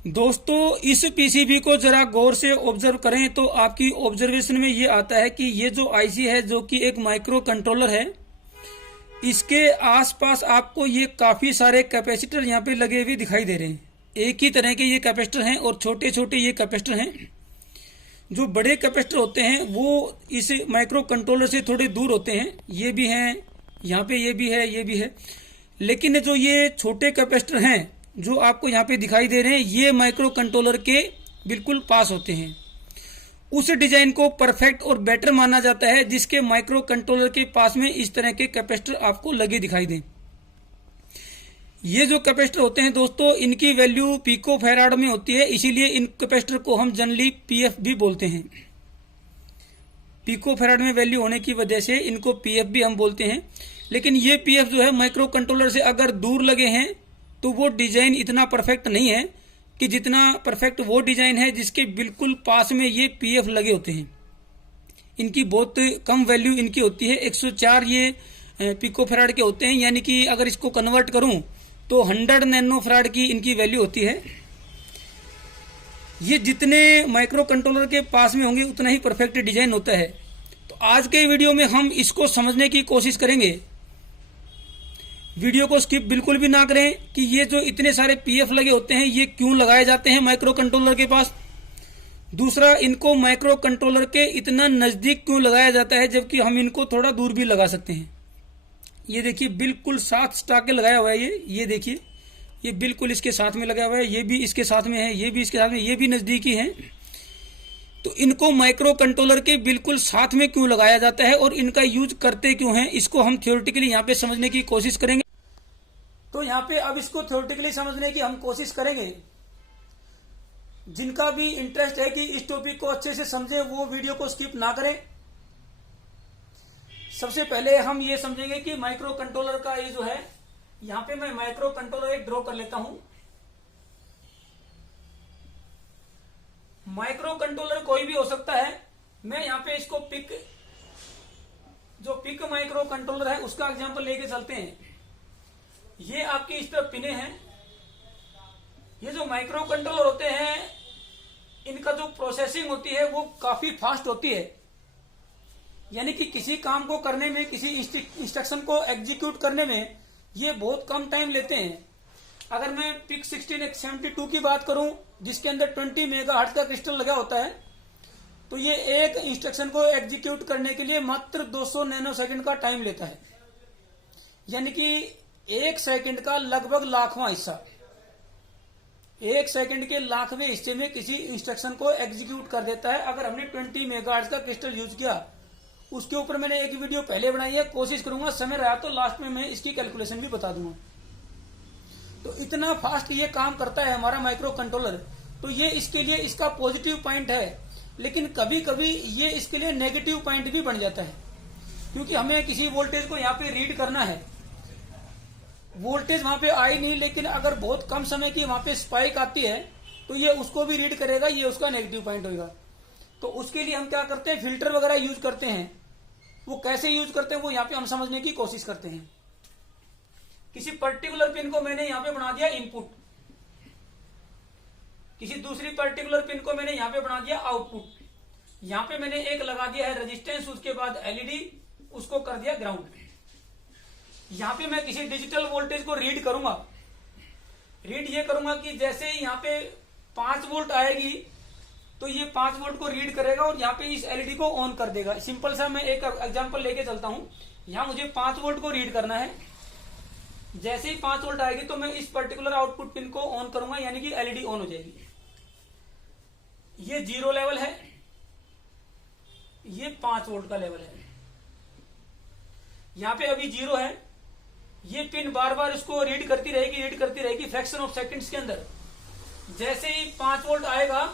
दोस्तों, इस पीसीबी को जरा गौर से ऑब्जर्व करें तो आपकी ऑब्जर्वेशन में ये आता है कि ये जो आईसी है जो कि एक माइक्रो कंट्रोलर है, इसके आसपास आपको ये काफी सारे कैपेसिटर यहाँ पे लगे हुए दिखाई दे रहे हैं। एक ही तरह के ये कैपेसिटर हैं और छोटे छोटे ये कैपेसिटर हैं। जो बड़े कैपेसिटर होते हैं वो इस माइक्रो कंट्रोलर से थोड़े दूर होते हैं। ये भी हैं, यहाँ पे ये भी है, ये भी है। लेकिन जो ये छोटे कैपेसिटर हैं जो आपको यहाँ पे दिखाई दे रहे हैं, ये माइक्रो कंट्रोलर के बिल्कुल पास होते हैं। उस डिजाइन को परफेक्ट और बेटर माना जाता है जिसके माइक्रो कंट्रोलर के पास में इस तरह के कैपेसिटर आपको लगे दिखाई दें। ये जो कैपेसिटर होते हैं दोस्तों, इनकी वैल्यू पिको फैराड में होती है, इसीलिए इन कैपेसिटर को हम जनरली पीएफ भी बोलते हैं। पिको फैराड में वैल्यू होने की वजह से इनको पीएफ भी हम बोलते हैं। लेकिन ये पीएफ जो है माइक्रो कंट्रोलर से अगर दूर लगे हैं तो वो डिजाइन इतना परफेक्ट नहीं है कि जितना परफेक्ट वो डिजाइन है जिसके बिल्कुल पास में ये पीएफ लगे होते हैं। इनकी बहुत कम वैल्यू इनकी होती है, 104 ये पिको फैराड के होते हैं, यानी कि अगर इसको कन्वर्ट करूं तो 100 नैनो फैराड की इनकी वैल्यू होती है। ये जितने माइक्रो कंट्रोलर के पास में होंगे उतना ही परफेक्ट डिजाइन होता है। तो आज के वीडियो में हम इसको समझने की कोशिश करेंगे। वीडियो को स्किप बिल्कुल भी ना करें कि ये जो इतने सारे पीएफ लगे होते हैं ये क्यों लगाए जाते हैं माइक्रो कंट्रोलर के पास। दूसरा, इनको माइक्रो कंट्रोलर के इतना नजदीक क्यों लगाया जाता है जबकि हम इनको थोड़ा दूर भी लगा सकते हैं। ये देखिए बिल्कुल साथ स्टाक के लगाया हुआ है। ये देखिए, ये बिल्कुल इसके साथ में लगा हुआ है, ये भी इसके साथ में है, ये भी इसके साथ में, ये भी नजदीकी है। तो इनको माइक्रो कंट्रोलर के बिल्कुल साथ में क्यों लगाया जाता है और इनका यूज करते क्यों हैं, इसको हम थ्योरेटिकली यहाँ पे समझने की कोशिश करेंगे। तो यहाँ पे अब इसको थ्योरेटिकली समझने की हम कोशिश करेंगे। जिनका भी इंटरेस्ट है कि इस टॉपिक को अच्छे से समझे वो वीडियो को स्किप ना करें। सबसे पहले हम ये समझेंगे कि माइक्रो कंट्रोलर का ये जो है, यहाँ पे मैं माइक्रो कंट्रोलर एक ड्रॉ कर लेता हूं। माइक्रो कंट्रोलर कोई भी हो सकता है। मैं यहाँ पे इसको पिक माइक्रो कंट्रोलर है उसका एग्जांपल लेके चलते हैं। ये आपकी इस तरफ पिने हैं। ये जो माइक्रो कंट्रोलर होते हैं इनका जो प्रोसेसिंग होती है वो काफी फास्ट होती है, यानी कि किसी काम को करने में, किसी इंस्ट्रक्शन को एग्जीक्यूट करने में ये बहुत कम टाइम लेते हैं। अगर मैं पिक 1672 की बात करूं जिसके अंदर 20 मेगाहर्ट्ज का क्रिस्टल लगा होता है, तो ये एक इंस्ट्रक्शन को एग्जीक्यूट करने के लिए मात्र 200 नैनो सेकंड का टाइम लेता है, यानी कि 1 सेकंड का लगभग लाखवां हिस्सा। 1 सेकंड के लाखवें हिस्से में किसी इंस्ट्रक्शन को एग्जीक्यूट कर देता है अगर हमने 20 मेगाहर्ट्ज का क्रिस्टल यूज किया। उसके ऊपर मैंने एक वीडियो पहले बनाई है, कोशिश करूंगा समय रहा तो लास्ट में मैं इसकी कैलकुलेशन भी बता दूंगा। तो इतना फास्ट ये काम करता है हमारा माइक्रो कंट्रोलर। तो ये इसके लिए इसका पॉजिटिव पॉइंट है, लेकिन कभी कभी ये इसके लिए नेगेटिव पॉइंट भी बन जाता है, क्योंकि हमें किसी वोल्टेज को यहाँ पे रीड करना है। वोल्टेज वहां पे आई नहीं, लेकिन अगर बहुत कम समय की वहां पे स्पाइक आती है तो ये उसको भी रीड करेगा, ये उसका नेगेटिव पॉइंट होगा। तो उसके लिए हम क्या करते हैं, फिल्टर वगैरह यूज करते हैं। वो कैसे यूज करते हैं वो यहाँ पे हम समझने की कोशिश करते हैं। किसी पर्टिकुलर पिन को मैंने यहाँ पे बना दिया इनपुट, किसी दूसरी पर्टिकुलर पिन को मैंने यहाँ पे बना दिया आउटपुट। यहाँ पे मैंने एक लगा दिया है रेजिस्टेंस, उसके बाद एलईडी, उसको कर दिया ग्राउंड। यहाँ पे मैं किसी डिजिटल वोल्टेज को रीड करूंगा। रीड ये करूंगा कि जैसे ही यहाँ पे 5 वोल्ट आएगी तो ये 5 वोल्ट को रीड करेगा और यहाँ पे इस एलईडी को ऑन कर देगा। सिंपल सा मैं एक एग्जांपल लेके चलता हूं। यहाँ मुझे 5 वोल्ट को रीड करना है। जैसे ही 5 वोल्ट आएगी तो मैं इस पर्टिकुलर आउटपुट पिन को ऑन करूंगा, यानी कि एलईडी ऑन हो जाएगी। ये 0 लेवल है, ये 5 वोल्ट का लेवल है। यहाँ पे अभी 0 है। ये पिन बार बार इसको रीड करती रहेगी फ्रैक्शन ऑफ सेकंड्स के अंदर। जैसे ही 5 वोल्ट आएगा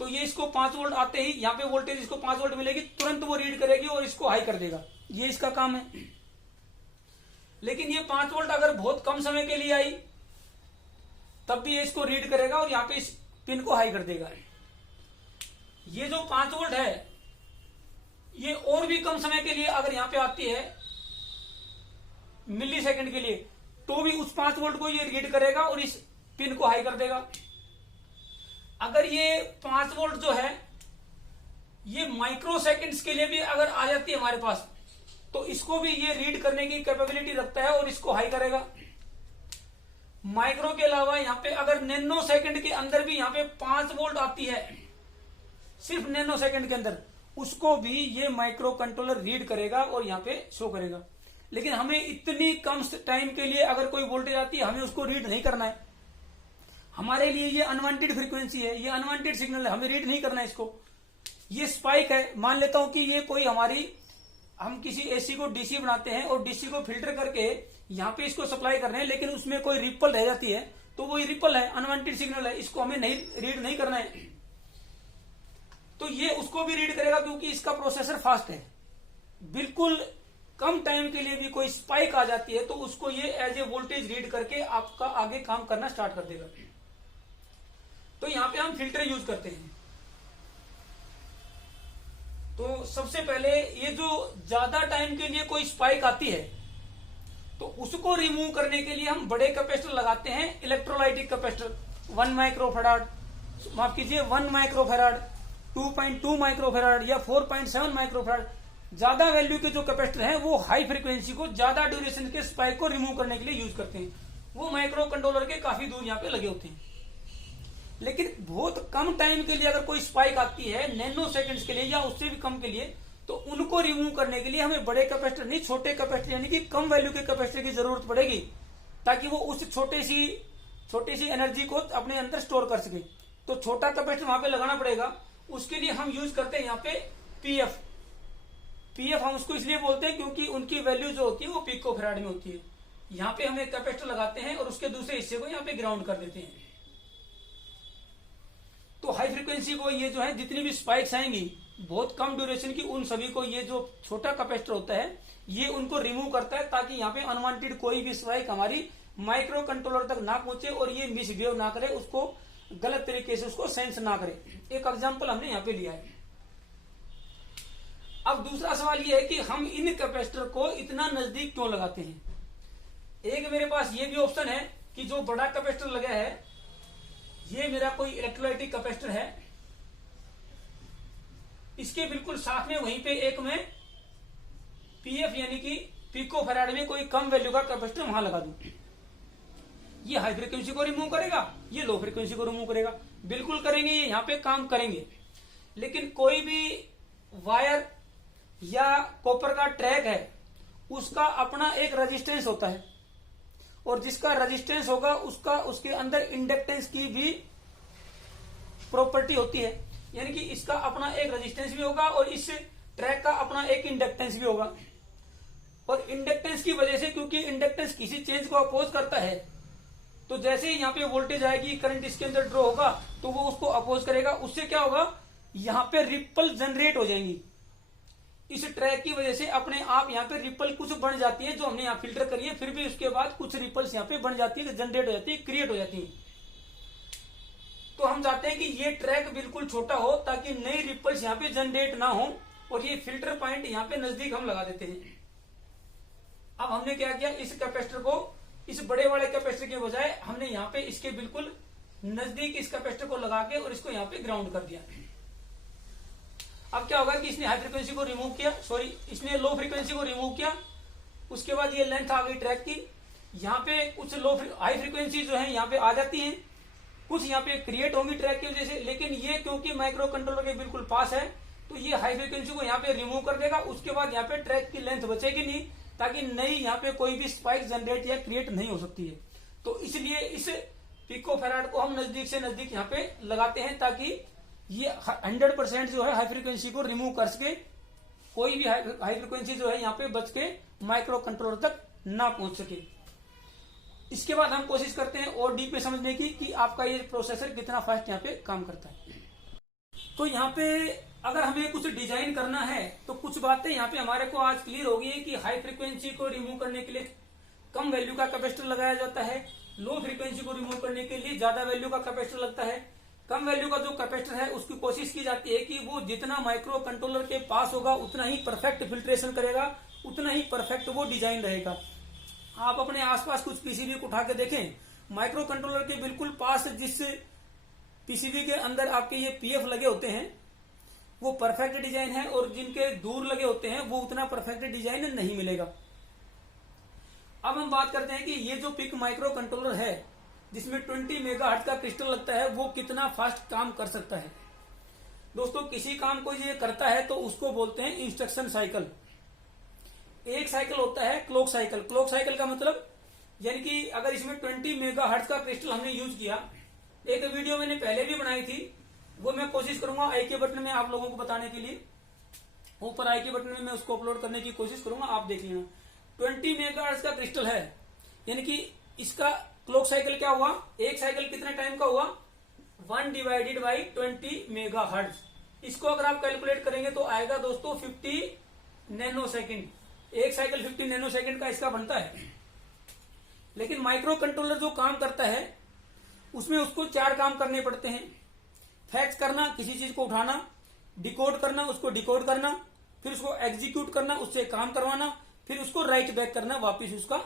तो ये इसको 5 वोल्ट आते ही यहाँ पे वोल्टेज इसको 5 वोल्ट मिलेगी, तुरंत वो रीड करेगी और इसको हाई कर देगा। ये इसका काम है। लेकिन ये 5 वोल्ट अगर बहुत कम समय के लिए आई तब भी ये इसको रीड करेगा और यहाँ पे इस पिन को हाई कर देगा। ये जो 5 वोल्ट है ये और भी कम समय के लिए अगर यहाँ पे आती है मिली सेकंड के लिए, तो भी उस 5 वोल्ट को ये रीड करेगा और इस पिन को हाई कर देगा। अगर ये 5 वोल्ट जो है ये माइक्रो सेकेंड्स के लिए भी अगर आ जाती है हमारे पास, तो इसको भी ये रीड करने की कैपेबिलिटी रखता है और इसको हाई करेगा। माइक्रो के अलावा यहाँ पे अगर नैनो सेकंड के अंदर भी यहाँ पे 5 वोल्ट आती है, सिर्फ नैनो सेकंड के अंदर, उसको भी ये माइक्रो कंट्रोलर रीड करेगा और यहाँ पे शो करेगा। लेकिन हमें इतनी कम टाइम के लिए अगर कोई वोल्टेज आती है, हमें उसको रीड नहीं करना है। हमारे लिए ये अनवांटेड फ्रीक्वेंसी है, ये अनवांटेड सिग्नल है, हमें रीड नहीं करना है इसको। ये स्पाइक है, मान लेता हूं कि ये कोई हम किसी एसी को डीसी बनाते हैं और डीसी को फिल्टर करके यहाँ पे इसको सप्लाई कर रहे हैं, लेकिन उसमें कोई रिपल रह जाती है, तो वो रिपल है, अनवांटेड सिग्नल है, इसको हमें नहीं रीड नहीं करना है। तो ये उसको भी रीड करेगा क्योंकि इसका प्रोसेसर फास्ट है। बिल्कुल कम टाइम के लिए भी कोई स्पाइक आ जाती है तो उसको ये एज ए वोल्टेज रीड करके आपका आगे काम करना स्टार्ट कर देगा। तो यहाँ पे हम फिल्टर यूज करते हैं। तो सबसे पहले ये जो ज्यादा टाइम के लिए कोई स्पाइक आती है तो उसको रिमूव करने के लिए हम बड़े कैपेसिटर लगाते हैं, इलेक्ट्रोलाइटिक कैपेसिटर 1 माइक्रोफेराड, माफ कीजिए 1 माइक्रोफेराड, 2.2 माइक्रोफेराड या 4.7 माइक्रोफेराड। ज्यादा वैल्यू के जो कैपेसिटर हैं वो हाई फ्रीक्वेंसी को, ज्यादा ड्यूरेशन के स्पाइक को रिमूव करने के लिए यूज करते हैं। वो माइक्रो कंट्रोलर के काफी दूर यहाँ पे लगे होते हैं। लेकिन बहुत कम टाइम के लिए अगर कोई स्पाइक आती है, नैनो सेकंड्स के लिए या उससे भी कम के लिए, तो उनको रिमूव करने के लिए हमें बड़े कैपेसिटर नहीं, छोटे कैपेसिटर यानी कि कम वैल्यू के कैपेसिटर की जरूरत पड़ेगी, ताकि वो उस छोटी सी एनर्जी को अपने अंदर स्टोर कर सके। तो छोटा कैपेसिटर वहां पे लगाना पड़ेगा। उसके लिए हम यूज करते हैं यहाँ पे पीएफ हम उसको इसलिए बोलते हैं क्योंकि उनकी वैल्यू जो होती है वो पिकोफैराड में होती है। यहाँ पे हम एक कैपेसिटर लगाते हैं और उसके दूसरे हिस्से को यहाँ पे ग्राउंड कर देते हैं। तो हाई फ्रीक्वेंसी को ये जो है जितनी भी स्पाइक्स आएंगी बहुत कम ड्यूरेशन की, उन सभी को ये जो छोटा कैपेसिटर होता है ये उनको रिमूव करता है, ताकि यहाँ पे अनवांटेड कोई भी स्पाइक हमारी माइक्रो कंट्रोलर तक ना पहुंचे और ये मिसबिहेव ना करे, उसको गलत तरीके से उसको सेंस ना करे। एक एग्जांपल हमने यहाँ पे लिया है। अब दूसरा सवाल ये है कि हम इन कैपेसिटर को इतना नजदीक क्यों लगाते हैं। एक मेरे पास ये भी ऑप्शन है कि जो बड़ा कैपेसिटर लगा है, ये मेरा कोई इलेक्ट्रोलाइटिक कैपेसिटर है, इसके बिल्कुल साथ में वहीं पे एक में पीएफ यानी कि पिकोफैराड में कोई कम वैल्यू का कैपेसिटर वहां लगा दूं। ये हाई फ्रीक्वेंसी को रिमूव करेगा, ये लो फ्रीक्वेंसी को रिमूव करेगा। बिल्कुल करेंगे, ये यहाँ पे काम करेंगे। लेकिन कोई भी वायर या कॉपर का ट्रैक है, उसका अपना एक रेजिस्टेंस होता है, और जिसका रेजिस्टेंस होगा उसके अंदर इंडक्टेंस की भी प्रॉपर्टी होती है। यानी कि इसका अपना एक रेजिस्टेंस भी होगा और इस ट्रैक का अपना एक इंडक्टेंस भी होगा। और इंडक्टेंस की वजह से, क्योंकि इंडक्टेंस किसी चेंज को अपोज करता है, तो जैसे ही यहाँ पे वोल्टेज आएगी, करंट इसके अंदर ड्रॉ होगा, तो वो उसको अपोज करेगा। उससे क्या होगा, यहाँ पे रिपल जनरेट हो जाएंगी। इस ट्रैक की वजह से अपने आप यहाँ पे रिपल कुछ बन जाती है, जो हमने यहाँ फिल्टर करी है, फिर भी उसके बाद कुछ रिपल्स यहाँ पे बन जाती है, जनरेट हो जाती है, क्रिएट हो जाती है। तो हम चाहते हैं कि ये ट्रैक बिल्कुल छोटा हो ताकि नई रिपल्स यहाँ पे जनरेट ना हो, और ये फिल्टर पॉइंट यहाँ पे नजदीक हम लगा देते हैं। अब हमने क्या किया, इस कैपेसिटर को, इस बड़े वाले कैपेसिटर के बजाय हमने यहाँ पे इसके बिल्कुल नजदीक इस कैपेसिटर को लगा के और इसको यहाँ पे ग्राउंड कर दिया। अब क्या होगा कि इसने हाई फ्रीक्वेंसी को रिमूव किया, इसने लो फ्रीक्वेंसी को रिमूव किया। उसके बाद ये लेंथ आ गई ट्रैक की। यहाँ पे कुछ हाई फ्रीक्वेंसी जो है यहाँ पे आ जाती है, कुछ यहाँ पे क्रिएट होंगी ट्रैक की वजह से। लेकिन ये क्योंकि माइक्रो कंट्रोलर के बिल्कुल पास है, तो ये हाई फ्रीक्वेंसी को यहाँ पे रिमूव कर देगा। उसके बाद यहाँ पे ट्रैक की लेंथ बचेगी नहीं, ताकि नई यहाँ पे कोई भी स्पाइक जनरेट या क्रिएट नहीं हो सकती है। तो इसलिए इस पिकोफैराड को हम नजदीक से नजदीक यहाँ पे लगाते हैं, ताकि ये 100% जो है हाई फ्रीक्वेंसी को रिमूव कर सके, कोई भी हाई फ्रीक्वेंसी जो है यहाँ पे बच के माइक्रो कंट्रोलर तक ना पहुंच सके। इसके बाद हम कोशिश करते हैं और डीप में समझने की कि आपका ये प्रोसेसर कितना फास्ट यहाँ पे काम करता है। तो यहाँ पे अगर हमें कुछ डिजाइन करना है तो कुछ बातें यहाँ पे हमारे को आज क्लियर हो गई है कि हाई फ्रीक्वेंसी को रिमूव करने के लिए कम वैल्यू का कैपेसिटर लगाया जाता है, लो फ्रीक्वेंसी को रिमूव करने के लिए ज्यादा वैल्यू का कैपेसिटर लगता है। कम वैल्यू का जो कैपेसिटर है उसकी कोशिश की जाती है कि वो जितना माइक्रो कंट्रोलर के पास होगा उतना ही परफेक्ट फिल्ट्रेशन करेगा, उतना ही परफेक्ट वो डिजाइन रहेगा। आप अपने आसपास कुछ पीसीबी को उठा के देखें, माइक्रो कंट्रोलर के बिल्कुल पास जिस पीसीबी के अंदर आपके ये पीएफ लगे होते हैं वो परफेक्ट डिजाइन है, और जिनके दूर लगे होते हैं वो उतना परफेक्ट डिजाइन नहीं मिलेगा। अब हम बात करते हैं कि ये जो पिक माइक्रो कंट्रोलर है जिसमें 20 मेगाहर्ट्ज का क्रिस्टल लगता है वो कितना फास्ट काम कर सकता है। दोस्तों, किसी काम को ये करता है तो उसको बोलते हैं इंस्ट्रक्शन साइकिल। एक साइकिल होता है क्लॉक साइकिल। क्लॉक साइकिल का मतलब यानी कि अगर इसमें 20 मेगाहर्ट्ज का क्रिस्टल हमने यूज किया, एक वीडियो मैंने पहले भी बनाई थी, वो मैं कोशिश करूंगा आई के बटन में आप लोगों को बताने के लिए, ऊपर आई के बटन में मैं उसको अपलोड करने की कोशिश करूंगा, आप देख लेना। 20 मेगाहर्ट्ज का क्रिस्टल है, यानी कि इसका क्लॉक साइकिल क्या हुआ, एक साइकिल कितने टाइम का हुआ, 1 डिवाइडेड बाई 20 मेगाहर्ट्ज। इसको अगर आप कैलकुलेट करेंगे तो आएगा दोस्तों 50 नैनो सेकेंड। एक साइकिल 50 नैनो सेकेंड का इसका बनता है। लेकिन माइक्रो कंट्रोलर जो काम करता है उसमें उसको 4 काम करने पड़ते हैं। फैच करना, किसी चीज को उठाना, डिकोड करना, उसको डिकोड करना, फिर उसको एग्जीक्यूट करना, उससे काम करवाना, फिर उसको राइट बैक करना, वापिस उसका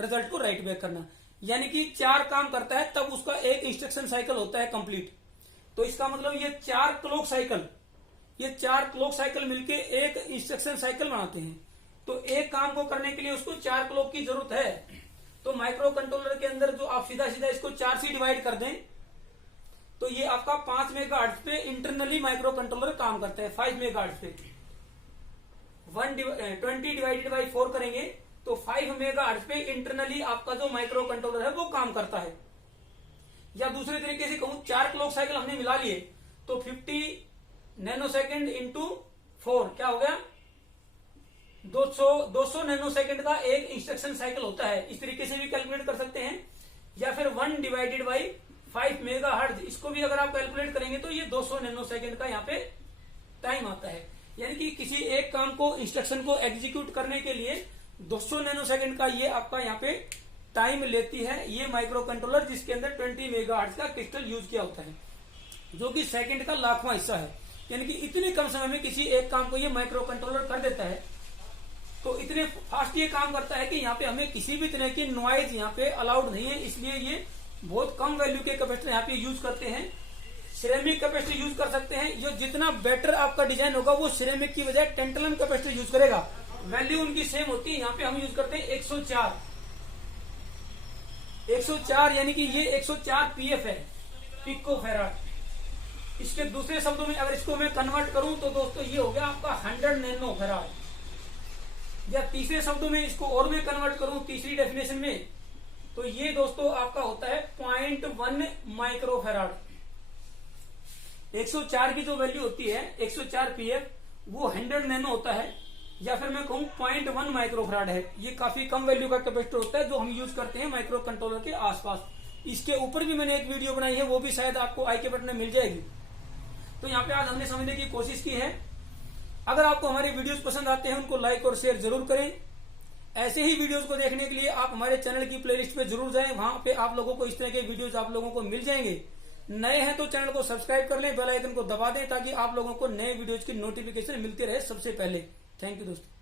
रिजल्ट को राइट बैक करना। यानी कि 4 काम करता है, तब उसका एक इंस्ट्रक्शन साइकिल होता है कंप्लीट। तो इसका मतलब ये 4 क्लॉक साइकिल मिलके एक इंस्ट्रक्शन साइकिल बनाते हैं। तो एक काम को करने के लिए उसको 4 क्लॉक की जरूरत है। तो माइक्रो कंट्रोलर के अंदर जो आप सीधा सीधा इसको 4 से डिवाइड कर दें तो ये आपका 5 मेगाहर्ट्ज पे इंटरनली माइक्रो कंट्रोलर काम करता है। 5 मेगाहर्ट्ज पे 20 डिवाइडेड बाई 4 करेंगे तो 5 मेगाहर्ट्ज पे इंटरनली आपका जो माइक्रो कंट्रोलर है वो काम करता है। या दूसरे तरीके से कहूं, 4 क्लॉक साइकिल हमने मिला लिए तो 50 नैनो सेकेंड इंटू 4 क्या हो गया, 200 नैनो सेकेंड का एक इंस्ट्रक्शन साइकिल होता है। इस तरीके से भी कैलकुलेट कर सकते हैं। या फिर 1 डिवाइडेड बाई 5 मेगाहर्ट्ज, इसको भी अगर आप कैलकुलेट करेंगे तो ये 200 नैनो सेकेंड का यहाँ पे टाइम आता है। यानी कि किसी एक काम को, इंस्ट्रक्शन को एग्जीक्यूट करने के लिए 200 नैनो सेकेंड का ये आपका यहाँ पे टाइम लेती है ये माइक्रो कंट्रोलर, जिसके अंदर 20 मेगाहर्ट्ज का क्रिस्टल यूज किया होता है, जो कि सेकंड का लाखवां हिस्सा है। यानी कि इतने कम समय में किसी एक काम को ये माइक्रो कंट्रोलर कर देता है। तो इतने फास्ट ये काम करता है कि यहाँ पे हमें किसी भी तरह की नॉइज यहाँ पे अलाउड नहीं है, इसलिए ये बहुत कम वैल्यू के कैपेसिटर यहाँ पे यूज करते हैं। सिरेमिक कैपेसिटर यूज कर सकते हैं। जो जितना बेटर आपका डिजाइन होगा वो सिरेमिक की बजाय टेंटलम कैपेसिटर यूज करेगा। वैल्यू उनकी सेम होती है। यहाँ पे हम यूज करते हैं 104 यानी कि ये 104 पीएफ है, पिको फेराड। इसके दूसरे शब्दों में अगर इसको मैं कन्वर्ट करूं तो दोस्तों ये हो गया आपका 100 नैनो फेराड। या तीसरे शब्दों में इसको और मैं कन्वर्ट करूं तीसरी डेफिनेशन में तो ये दोस्तों आपका होता है 0.1 माइक्रो फेराड। 104 की जो वैल्यू होती है 104 पीएफ वो 100 नैनो होता है, या फिर मैं कहूं 0.1 माइक्रो फेराड है। ये काफी कम वैल्यू का कैपेसिटर होता है जो हम यूज करते हैं माइक्रो कंट्रोलर के आसपास। इसके ऊपर भी मैंने एक वीडियो बनाई है, वो भी शायद आपको आई के बटन में मिल जाएगी। तो यहाँ पे आज हमने समझने की कोशिश की है। अगर आपको हमारे वीडियोस पसंद आते हैं उनको लाइक और शेयर जरूर करें। ऐसे ही वीडियोस को देखने के लिए आप हमारे चैनल की प्लेलिस्ट पे जरूर जाएं, वहां पे आप लोगों को इस तरह के वीडियोस आप लोगों को मिल जाएंगे। नए हैं तो चैनल को सब्सक्राइब कर लें, बेल आइकन को दबा दें ताकि आप लोगों को नए वीडियोज की नोटिफिकेशन मिलती रहे सबसे पहले। थैंक यू दोस्तों।